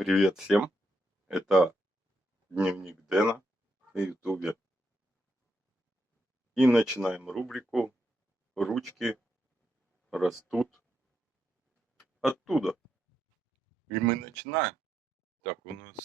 Привет всем! Это дневник Дэна на ютубе. И начинаем рубрику «Ручки растут оттуда». И мы начинаем. Так, у нас